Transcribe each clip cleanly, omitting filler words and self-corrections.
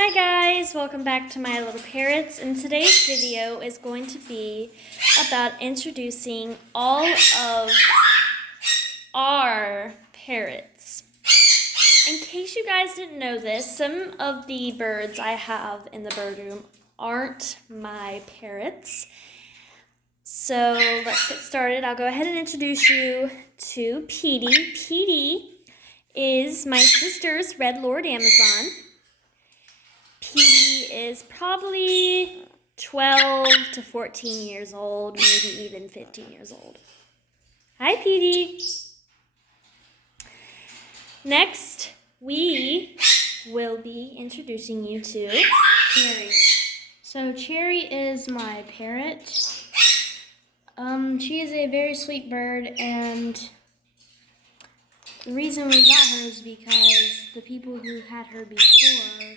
Hi guys, welcome back to My Little Parrots, and today's video is going to be about introducing all of our parrots. In case you guys didn't know this, some of the birds I have in the bird room aren't my parrots. So let's get started. I'll go ahead and introduce you to Petey. Petey is my sister's Red Lord Amazon. Petey is probably 12 to 14 years old, maybe even 15 years old. Hi, Petey. Next, we will be introducing you to Cherry. So Cherry is my parrot. She is a very sweet bird, and the reason we got her is because the people who had her before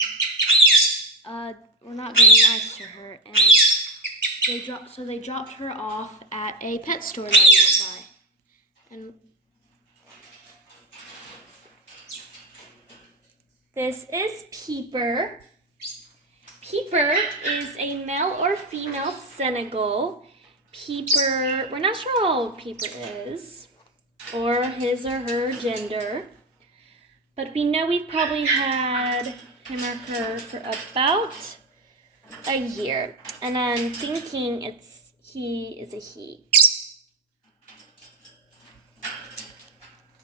were not very nice to her, and they dropped her off at a pet store that we went by. And this is Peeper. Peeper is a male or female Senegal. Peeper, we're not sure how old Peeper is, or his or her gender, but we know we've probably had him or her for about a year, and I'm thinking he is a he.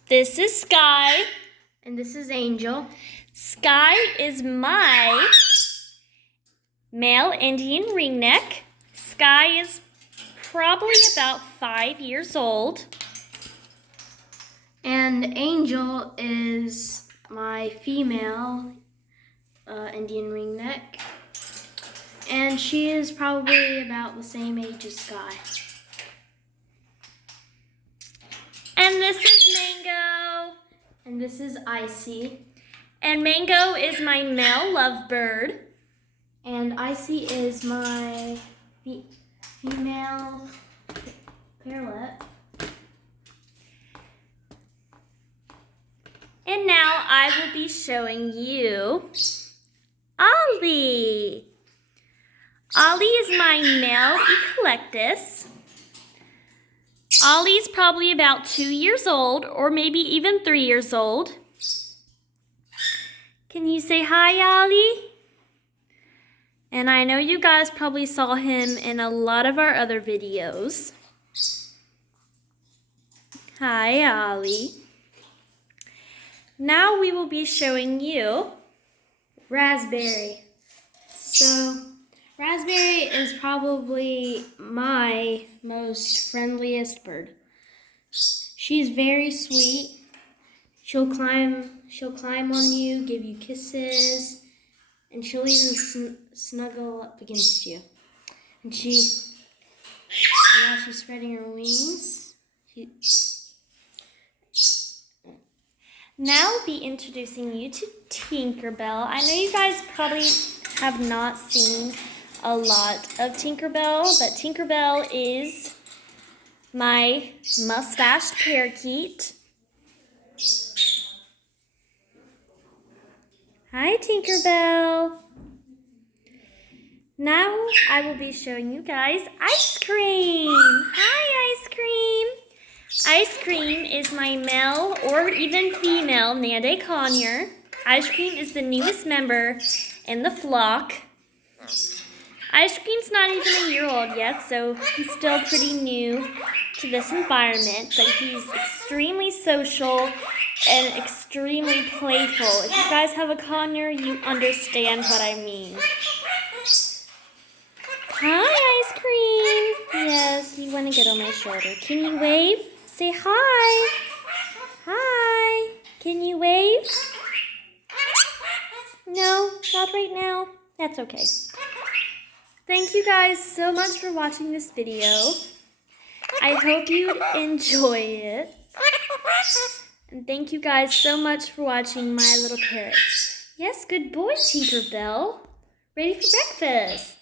This is Sky. and this is Angel. Sky is my male Indian ringneck. Sky is probably about 5 years old. And Angel is my female Indian ringneck. And she is probably about the same age as Sky. And this is Mango. And this is Icy. And Mango is my male lovebird. And Icy is my female parrot. And now I will be showing you Ollie. Ollie is my male Eucalyptus. Ollie's probably about 2 years old, or maybe even 3 years old. Can you say hi, Ollie? And I know you guys probably saw him in a lot of our other videos. Hi, Ollie. Now we will be showing you Raspberry. So, Raspberry is probably my most friendliest bird. She's very sweet. She'll climb on you, give you kisses, and she'll even snuggle up against you. And while she's spreading her wings, Now I'll be introducing you to Tinkerbell. I know you guys probably have not seen a lot of Tinkerbell, but Tinkerbell is my mustached parakeet. Hi, Tinkerbell. Now I will be showing you guys Ice Cream. Hi, Ice Cream. Ice Cream is my male or even female Nande Conure. Ice Cream is the newest member in the flock. Ice Cream's not even a year old yet, so he's still pretty new to this environment, but he's extremely social and extremely playful. If you guys have a conure, you understand what I mean. Hi, Ice Cream. Yes, you want to get on my shoulder. Can you wave? Say hi. Hi. Can you wave? No, not right now. That's okay. Thank you guys so much for watching this video. I hope you enjoy it. And thank you guys so much for watching My Little Parrots. Yes, good boy, Tinkerbell. Ready for breakfast.